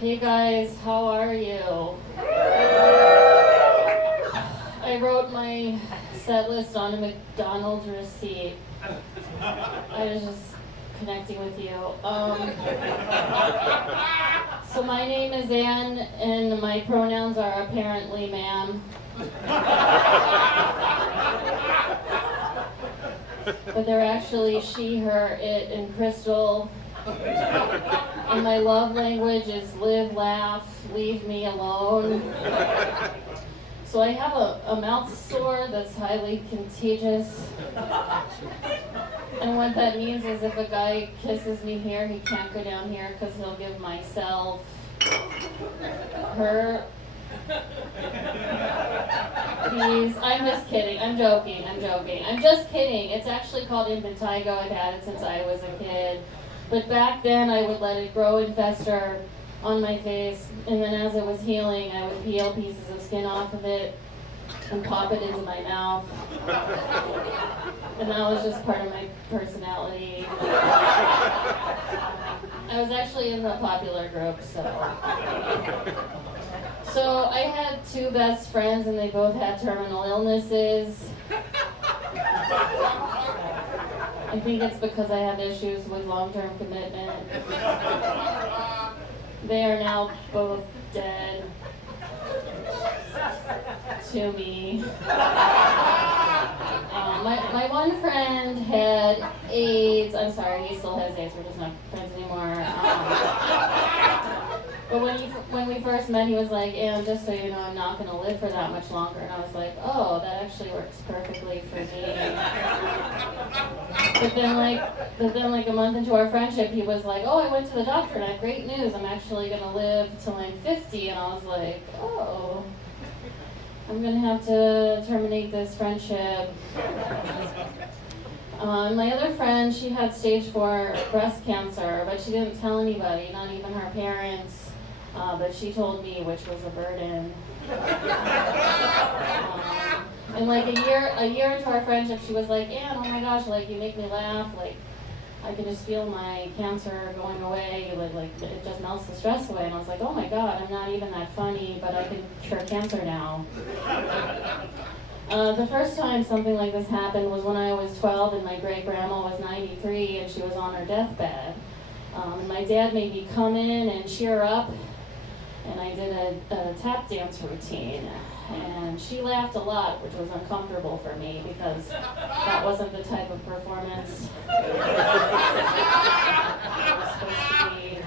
Hey guys, how are you? I wrote my set list on a McDonald's receipt. I was just connecting with you. So my name is Anne, and my pronouns are apparently ma'am. But they're actually she, her, it, and crystal. And my love language is live, laugh, leave me alone. So I have a mouth sore that's highly contagious. And what that means is if a guy kisses me here, he can't go down here because he'll give myself, her, he's, I'm just kidding, I'm joking. I'm just kidding. It's actually called impetigo. I've had it since I was a kid. But back then I would let it grow and fester on my face, and then as it was healing, I would peel pieces of skin off of it and pop it into my mouth. And that was just part of my personality. I was actually in the popular group, so. So I had two best friends, and they both had terminal illnesses. I think it's because I have issues with long-term commitment. They are now both dead to me. My one friend had AIDS. I'm sorry, he still has AIDS. We're just not friends anymore. But when we first met, he was like, "And just so you know, I'm not going to live for that much longer." And I was like, "Oh, that actually works perfectly for me." But then like a month into our friendship, he was like, "Oh, I went to the doctor and I have great news. I'm actually going to live till I'm 50." And I was like, "Oh, I'm going to have to terminate this friendship." My other friend, she had stage 4 breast cancer, but she didn't tell anybody, not even her parents. But she told me, which was a burden. And like a year into our friendship, she was like, "Anne, oh my gosh, like you make me laugh. Like I can just feel my cancer going away. Like it just melts the stress away." And I was like, "Oh my God, I'm not even that funny, but I can cure cancer now." The first time something like this happened was when I was 12 and my great grandma was 93 and she was on her deathbed. And my dad made me come in and cheer her up, and I did a tap dance routine. And she laughed a lot, which was uncomfortable for me because that wasn't the type of performance it was supposed to be.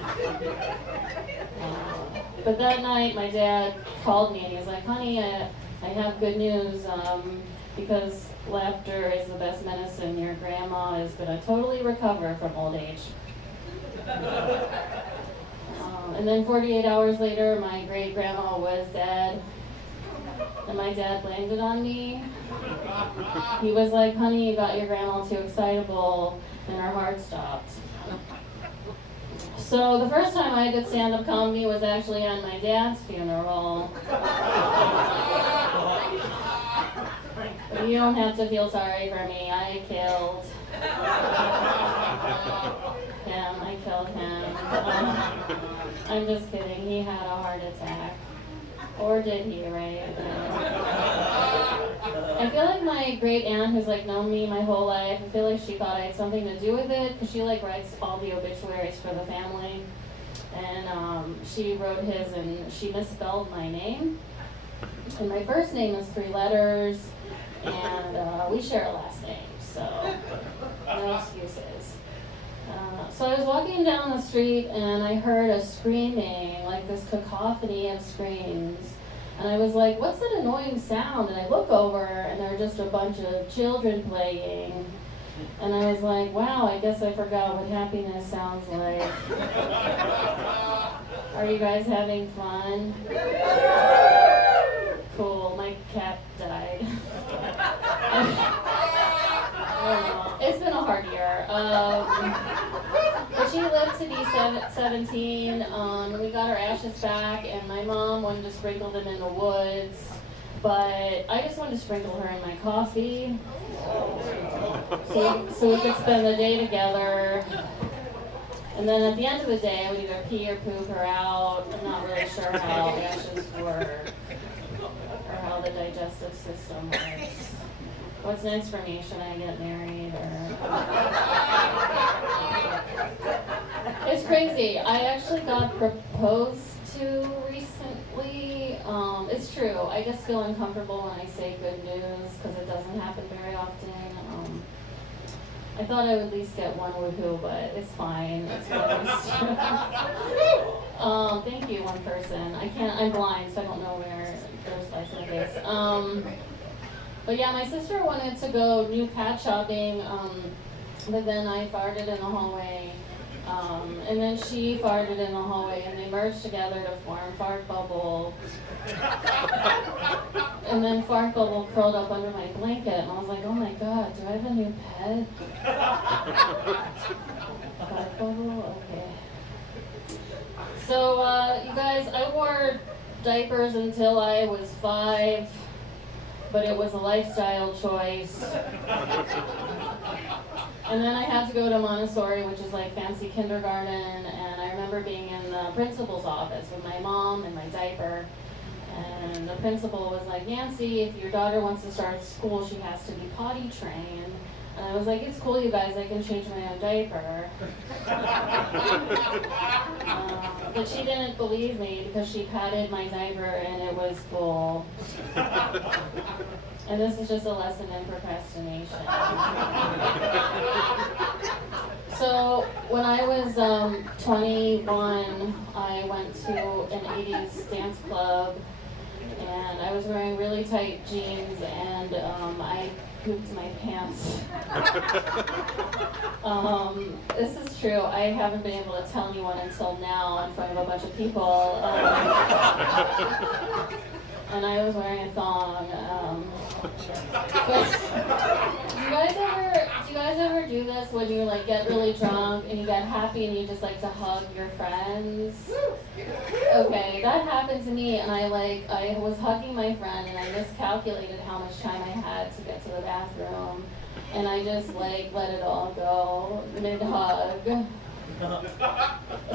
But that night, my dad called me and he was like, "Honey, I have good news, because laughter is the best medicine. Your grandma is going to totally recover from old age." And then 48 hours later, my great grandma was dead. And my dad blamed it on me. He was like, "Honey, you got your grandma too excitable," and her heart stopped. So the first time I did stand-up comedy was actually on my dad's funeral. But you don't have to feel sorry for me. I killed him. I killed him. I'm just kidding. He had a heart attack. Or did he, right? I feel like my great aunt, who's like known me my whole life, I feel like she thought I had something to do with it because she like writes all the obituaries for the family. And she wrote his and she misspelled my name. And my first name is 3 letters, and we share a last name, so no excuses. So I was walking down the street and I heard a screaming, like this cacophony of screams. And I was like, "What's that annoying sound?" And I look over and there are just a bunch of children playing. And I was like, "Wow, I guess I forgot what happiness sounds like." Are you guys having fun? Cool, my cat died. I don't know. It's been a hard year. But she lived to be 17. We got her ashes back, and my mom wanted to sprinkle them in the woods. But I just wanted to sprinkle her in my coffee. So we could spend the day together. And then at the end of the day, I would either pee or poop her out. And really sure how ashes work or how the digestive system works. What's next for me? Should I get married or? It's crazy. I actually got proposed to recently. It's true. I just feel uncomfortable when I say good news because it doesn't happen very often. I thought I would at least get one woohoo, but it's fine. It's thank you, one person. I'm blind, so I don't know where there's lights in the face. But yeah, my sister wanted to go new cat shopping, but then I farted in the hallway. And then she farted in the hallway, and they merged together to form Fart Bubble. And then Fart Bubble curled up under my blanket, and I was like, oh my god, do I have a new pet? Fart Bubble? Okay. So, you guys, I wore diapers until I was 5, but it was a lifestyle choice. And then I had to go to Montessori, which is like fancy kindergarten, and I remember being in the principal's office with my mom and my diaper, and the principal was like, Nancy, if your daughter wants to start school, she has to be potty trained. And I was like, it's cool, you guys, I can change my own diaper. But she didn't believe me because she patted my diaper and it was full. And this is just a lesson in procrastination. So when I was 21, I went to an 80s dance club, and I was wearing really tight jeans, and I pooped my pants. This is true. I haven't been able to tell anyone until now in front of a bunch of people. And I was wearing a thong. But do you guys ever do this when you like get really drunk and you get happy and you just like to hug your friends? Okay, that happened to me, and I was hugging my friend and I miscalculated how much time I had to get to the bathroom, and I just like let it all go mid-hug.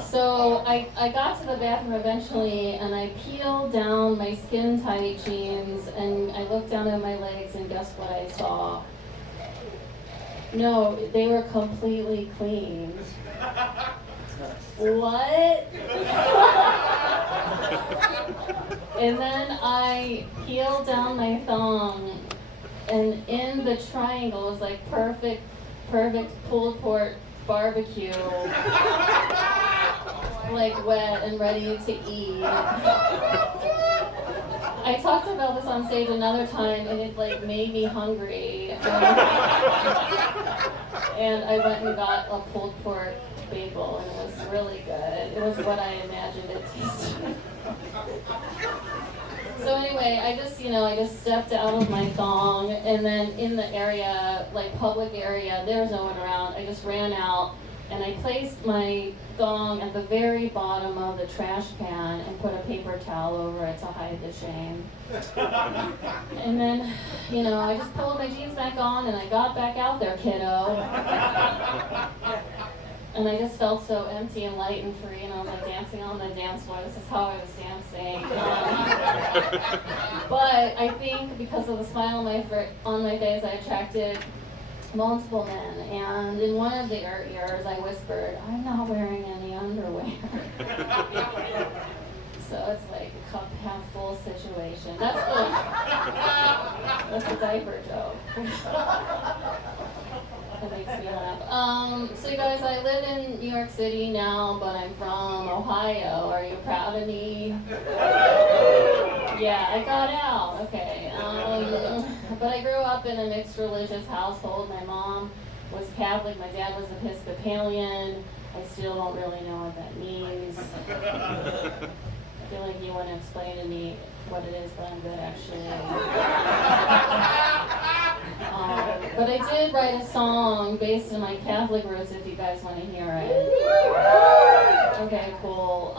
So I got to the bathroom eventually, and I peeled down my skin-tight jeans, and I looked down at my legs, and guess what I saw? No, they were completely clean. What? And then I peeled down my thong, and in the triangle was like perfect pulled pork barbecue, like wet and ready to eat. I talked about this on stage another time, and it like made me hungry. And I went and got a pulled pork bagel, and it was really good. It was what I imagined it tasted. So anyway, I just stepped out of my thong, and then in the area, like public area, there was no one around. I just ran out, and I placed my thong at the very bottom of the trash can and put a paper towel over it to hide the shame. And then, I just pulled my jeans back on, and I got back out there, kiddo. And I just felt so empty and light and free, and I was like dancing on the dance floor. This is how I was dancing. But I think because of the smile on my face, I attracted multiple men. And in one of their ears, I whispered, "I'm not wearing any underwear." So it's like a cup half full situation. That's a diaper joke. That makes me laugh. So you guys, I live in New York City now, but I'm from Ohio. Are you proud of me? Yeah, I got out. Okay. But I grew up in a mixed religious household. My mom was Catholic. My dad was Episcopalian. I still don't really know what that means. I feel like you want to explain to me what it is, but I'm good actually. But I did write a song based on my Catholic roots if you guys want to hear it. Okay, cool.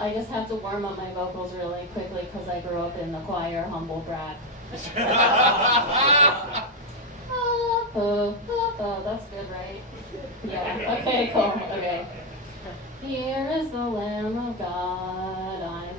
I just have to warm up my vocals really quickly because I grew up in the choir, humble brat. That's good, right? Yeah, okay, cool, okay. Here is the Lamb of God, I'm